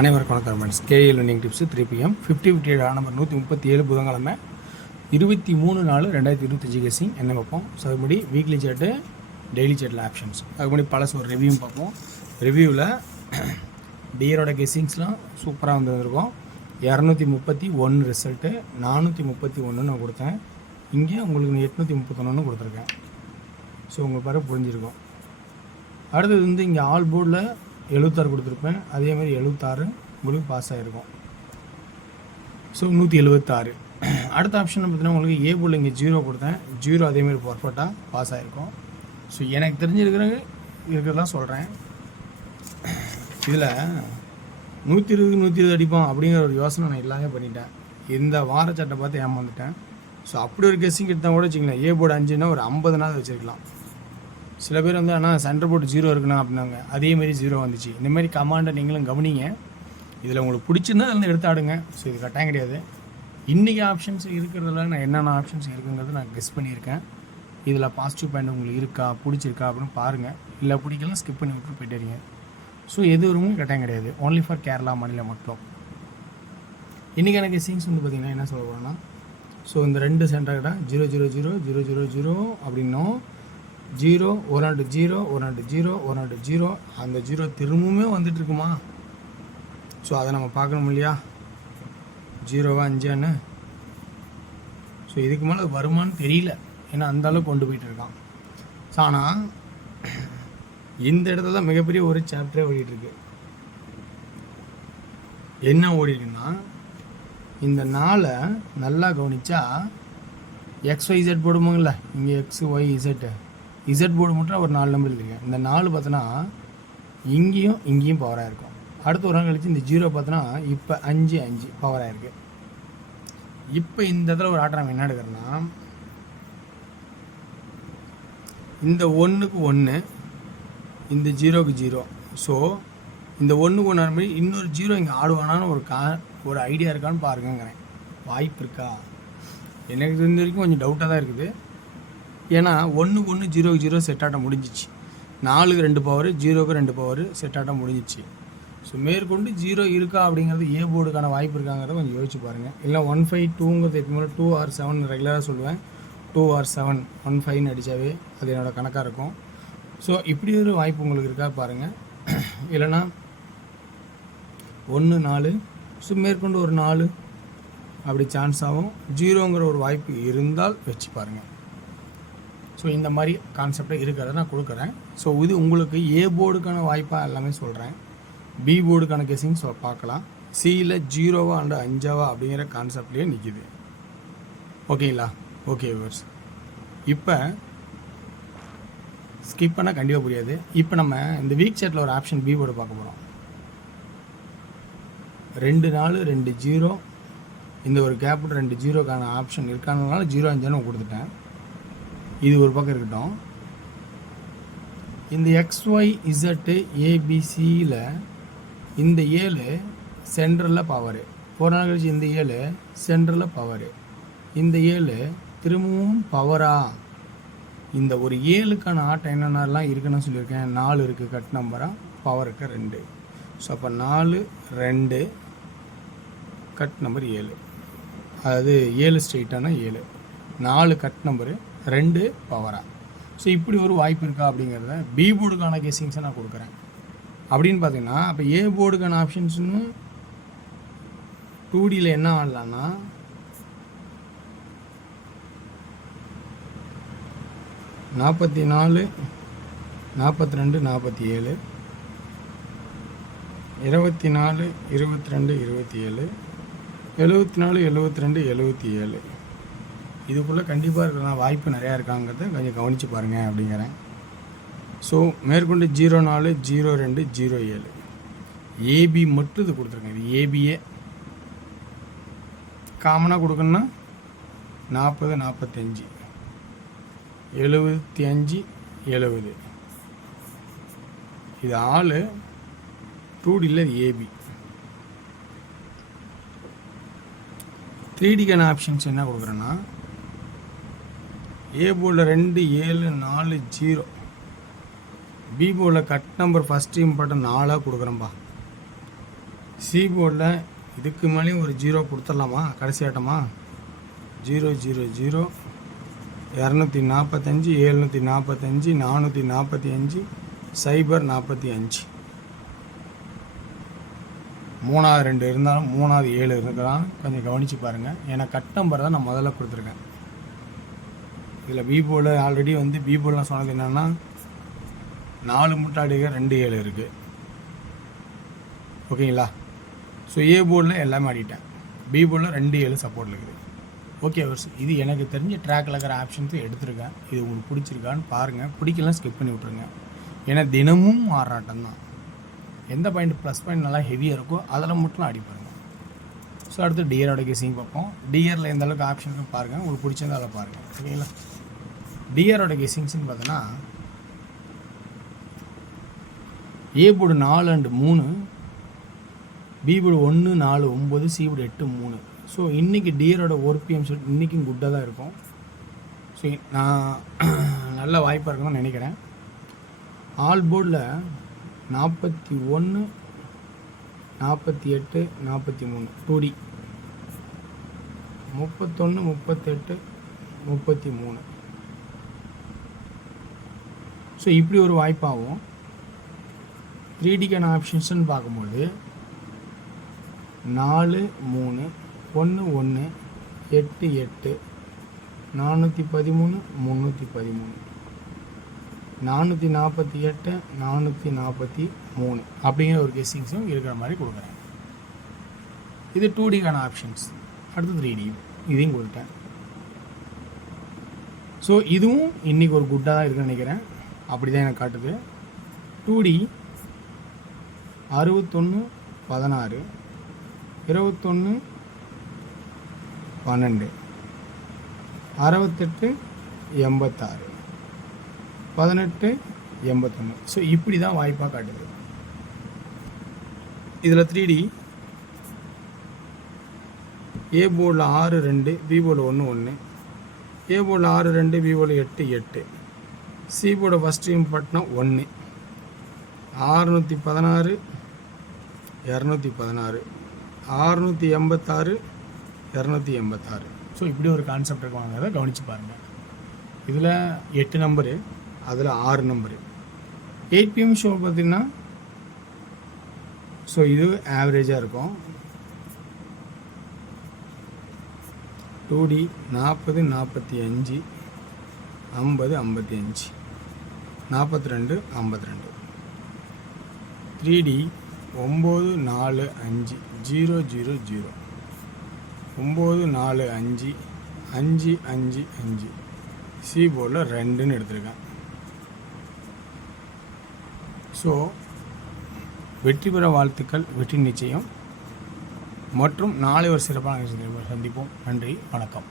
அனைவருக்கும் வணக்கம் friends. KA learning tips 3 PM 50-57 number 137 புதன்கிழமை 23/4/2025 கெஸிங் என்ன பார்ப்போம். ஸோ அதுபடி வீக்லி சேட்டு, டெய்லி சேட்டில் ஆப்ஷன்ஸ், அதுபடி பழசு ஒரு ரிவ்யூவும் பார்ப்போம். ரிவ்யூவில் டியரோட கெஸிங்ஸ்லாம் சூப்பராக வந்துருக்கும். 231 ரிசல்ட்டு, 431 நான் கொடுத்தேன். இங்கே உங்களுக்கு 831 கொடுத்துருக்கேன். ஸோ உங்களுக்கு பிறகு புரிஞ்சிருக்கும். அடுத்தது இங்கே ஆல் போர்டில் 76 கொடுத்துருப்பேன். அதேமாதிரி 76 உங்களுக்கு பாஸ் ஆகிருக்கும். ஸோ 176. அடுத்த ஆப்ஷன் பார்த்தீங்கன்னா உங்களுக்கு ஏ போர்டில் இங்கே 0 கொடுத்தேன். 0 அதேமாதிரி பர்ஃபெக்டாக பாஸ் ஆகிருக்கும். ஸோ எனக்கு இருக்கிறதெல்லாம் சொல்கிறேன். இதில் 120 அடிப்போம் அப்படிங்கிற ஒரு யோசனை நான் எல்லாமே பண்ணிட்டேன். இந்த வார சட்டை பார்த்து ஏமாந்துட்டேன். ஸோ அப்படி ஒரு கெஸ்ஸிங் எடுத்தால் கூட வச்சுங்களேன், ஏ போர்டு 5ன்னா ஒரு 50 நாள் வச்சுருக்கலாம். சில பேர் ஆனால் சென்டர் போர்டு 0 இருக்குண்ணா அப்படின்னாங்க. அதேமாரி 0 வந்துச்சு. இந்தமாரி கமாண்டை நீங்களும் கவனிங்க. இதில் உங்களுக்கு பிடிச்சிருந்தா அதில் எடுத்து ஆடுங்க. ஸோ இது கட்டாயம் கிடையாது. இன்றைக்கி ஆப்ஷன்ஸ் இருக்கிறதுல நான் என்னென்ன ஆப்ஷன்ஸ் இருக்குங்கிறது நான் கெஸ் பண்ணியிருக்கேன். இதில் பாசிட்டிவ் பாயிண்ட் உங்களுக்கு இருக்கா, பிடிச்சிருக்கா அப்படின்னு பாருங்கள். இல்லை பிடிக்கலாம் ஸ்கிப் பண்ணி விட்டு போயிட்டேறீங்க. ஸோ எது வருமோ கட்டாயம் கிடையாது. ஓன்லி ஃபார் கேரளா மாநிலம் மட்டும். இன்றைக்கான கெஸ்ஸிங்ஸ் பார்த்திங்கன்னா என்ன சொல்ல போகிறோன்னா, ஸோ இந்த 2 சென்டர் கிட்ட 000 அப்படின்னும் 0 1 0 1 0 1 0 அந்த 0 திரும்பவுமே வந்துட்டு இருக்குமா? ஸோ அதை நம்ம பார்க்கணும் இல்லையா? 0வா 5ஆன்னு. ஸோ இதுக்கு மேலே வருமானு தெரியல, ஏன்னா அந்தளவுக்கு கொண்டு போயிட்டு இருக்கான். ஸோ ஆனால் இந்த இடத்துல தான் மிகப்பெரிய ஒரு சாப்டரே ஓடிட்டுருக்கு. என்ன ஓடிட்டுன்னா, இந்த நாளை நல்லா கவனிச்சா XYZ போடுவோங்கள, இங்கே XYZ இசட் போர்டு மட்டும் ஒரு 4 நம்பர் இருக்குங்க. இந்த 4 பார்த்தோன்னா இங்கேயும் பவராக இருக்கும். அடுத்த ஒரு நாள் கழிச்சு இந்த 0 பார்த்தோன்னா இப்போ 5 பவராக இருக்குது. இப்போ இந்த இடத்துல ஒரு ஆட்டம் என்ன எடுக்கிறேன்னா, இந்த 1க்கு 1, இந்த 0க்கு 0. ஸோ இந்த 1க்கு 1 மாதிரி இன்னொரு 0 இங்கே ஆடுவானான்னு ஒரு ஐடியா இருக்கான்னு பாருங்கிறேன். வாய்ப்பு இருக்கா? எனக்கு தெரிஞ்ச வரைக்கும் கொஞ்சம் டவுட்டாக தான் இருக்குது. ஏன்னா 1க்கு 1 0க்கு 0 செட் ஆட்டம் முடிஞ்சிச்சு. 4க்கு 2 பவர், 0க்கு 2 பவர் செட் ஆட்டம் முடிஞ்சிச்சு. ஸோ மேற்கொண்டு 0 இருக்கா அப்படிங்கிறது ஏ போர்டுக்கான வாய்ப்பு இருக்காங்கிறத கொஞ்சம் யோசிச்சு பாருங்கள். இல்லை 152ங்கிறது எப்பவுமே 2 or 7 ரெகுலராக சொல்லுவேன். 2 or 7 15 அடித்தாவே அது என்னோடய கணக்காக இருக்கும். ஸோ இப்படி ஒரு வாய்ப்பு உங்களுக்கு இருக்கா பாருங்கள். இல்லைன்னா 1 4, ஸோ மேற்கொண்டு ஒரு 4 அப்படி சான்ஸ் ஆகும். 0ங்கிற ஒரு வாய்ப்பு இருந்தால் வச்சு பாருங்கள். ஸோ இந்த மாதிரி கான்செப்டை இருக்கிறத நான் கொடுக்குறேன். ஸோ இது உங்களுக்கு ஏ போர்டுக்கான வாய்ப்பாக எல்லாமே சொல்கிறேன். பி போர்டுக்கான கெஸிங் பார்க்கலாம். சியில் 0வா அண்ட் 5வா அப்படிங்கிற கான்செப்ட்லேயே நிற்கிது. ஓகேங்களா? ஓகே வியூவர்ஸ், இப்போ ஸ்கிப் பண்ணால் கண்டிப்பாக புரியாது. இப்போ நம்ம இந்த வீக் சேட்டில் ஒரு ஆப்ஷன் பி போர்டு பார்க்க போகிறோம். 2 4 2 0, இந்த ஒரு கேப் 2 0க்கான ஆப்ஷன் இருக்கானதுனால 0 5ன்னு கொடுத்துட்டேன். இது ஒரு பக்கம் இருக்கட்டும். இந்த XYZ ABCயில் இந்த 7 சென்ட்ரலில் பவரு, ஒரு நாள் கழிச்சு இந்த 7 சென்ட்ரலில் பவரு, இந்த 7 திரும்பவும் பவரா. இந்த ஒரு 7க்கான ஆட்டம் என்னென்னலாம் இருக்குன்னு சொல்லியிருக்கேன். 4 இருக்குது கட் நம்பராக, பவருக்கு 2. ஸோ அப்போ 4 2 கட் நம்பர் 7, அதாவது 7 ஸ்ட்ரெயிட்டான 7, 4 கட் நம்பரு 2 பவரா. ஸோ இப்படி ஒரு வாய்ப்பு இருக்கா அப்படிங்கிறத பி போர்டுக்கான கெஸிங்ஸை நான் கொடுக்குறேன். அப்படின்னு பார்த்தீங்கன்னா அப்போ ஏ போர்டுக்கான ஆப்ஷன்ஸ்னு 2Dயில் என்ன ஆடலான்னா, நாற்பத்தி 4 42 47, 24 22 27, 74 72 77, இதுக்குள்ளே கண்டிப்பாக இருக்கிற வாய்ப்பு நிறையா இருக்காங்கிறத கொஞ்சம் கவனித்து பாருங்கள் அப்படிங்கிறேன். ஸோ மேற்கொண்டு 04 02 07 ஏபி மட்டும் இது கொடுத்துருக்கேன். இது ஏபியே காமனாக கொடுக்கணுன்னா 40 45 75 70, இது ஆள் 2Dயில் இது ஏபி. 3Dக்கான ஆப்ஷன்ஸ் என்ன கொடுக்குறேன்னா, ஏ போர்டில் 2 7 4 0, பி போர்டில் கட் நம்பர் ஃபஸ்ட்டு இம்பார்ட்டன் 4ஆக கொடுக்குறேன்ப்பா. சி போர்டில் இதுக்கு மேலேயும் ஒரு 0 கொடுத்துடலாமா? கடைசி ஆட்டமா 0 0 0 245 745 445 045. மூணாவது 2 இருந்தாலும் மூணாவது 7 இருக்கலாம். கொஞ்சம் கவனித்து பாருங்கள். ஏன்னா கட் நம்பர் தான் நான் முதல்ல கொடுத்துருக்கேன். இதில் பி போர்டில் ஆல்ரெடி வந்து பி போர்டில் நான் சொன்னது என்னென்னா 4 முட்டாடிகள் 2 7 இருக்குது. ஓகேங்களா? ஸோ ஏ போர்டில் எல்லாமே ஆடிட்டேன். பி போர்டில் 2 7 சப்போர்ட்டில் இருக்குது. ஓகே வர்ஸ், இது எனக்கு தெரிஞ்ச ட்ராக்கில் இருக்கிற ஆப்ஷன்ஸை எடுத்துருக்கேன். இது உங்களுக்கு பிடிச்சிருக்கான்னு பாருங்கள். பிடிக்கலாம் ஸ்கிப் பண்ணி விட்ருங்க. ஏன்னா தினமும் மாறாட்டம் தான். எந்த பாயிண்ட் ப்ளஸ் பாயிண்ட் நல்லா ஹெவியாக இருக்கோ அதில் மட்டும் ஆடி பாருங்கள். ஸோ அடுத்து டிஆரோட கெஸிங் பார்ப்போம். டிஆரில் எந்த அளவுக்கு ஆப்ஷன் பாருங்கள். உங்களுக்கு பிடிச்சிருந்தா அதில் பாருங்கள். ஓகேங்களா? டிஆரோட கெஸிங்ஸ்ன்னு பார்த்தோன்னா A board 4 and 3, B board 1 4 9, C board 8 3. So இன்றைக்கி டிஆரோட OPM செட் இன்றைக்கும் குட்டாக தான் இருக்கும். ஸோ நான் நல்ல வாய்ப்பாக இருக்கணும்னு நினைக்கிறேன். ஆல் போர்டில் 41 48 43 2D 31 38 33. ஸோ இப்படி ஒரு வாய்ப்பாகும். 3Dக்கான ஆப்ஷன்ஸ்ன்னு பார்க்கும்போது 4 3 1 1 8 8 413 313 448 443 அப்படிங்கிற ஒரு கெஸ்ஸிங்ஸும் இருக்கிற மாதிரி கொடுக்குறேன். இது 2Dக்கான ஆப்ஷன்ஸ். அடுத்து 3D இதையும் கொடுத்தேன். ஸோ இதுவும் இன்றைக்கி ஒரு குட்டாக தான் இருக்குன்னு நினைக்கிறேன். அப்படி தான் எனக்கு காட்டுது. 2D 61 16 21 12 68 86 18 81. ஸோ இப்படி தான் வாய்ப்பாக காட்டுது. இதில் 3D ஏ போர்டில் 6 2, பி போர்டில் 1 1, ஏ போர்டில் 6 2, பி போர்டில் 8 8, சி போர்டு ஃபஸ்ட் இம்பார்ட்னா 1 616 216 686 286. ஸோ இப்படி ஒரு கான்செப்ட் இருக்குவாங்க. கவனித்து பாருங்கள். இதில் 8 நம்பரு, அதில் 6 நம்பரு. 8 PM ஷோ பார்த்திங்கன்னா ஸோ இது ஆவரேஜாக இருக்கும். 2D 40 45 50 55 42 52. 3D 9 4 5 0 0 0 9 4 5 5 5 5. சி போர்டில் 2ன்னு எடுத்திருக்கேன். ஸோ வெற்றி பெற வாழ்த்துக்கள், வெற்றி நிச்சயம். மற்றும் நாளை ஒரு சிறப்பான சந்திப்போம். நன்றி, வணக்கம்.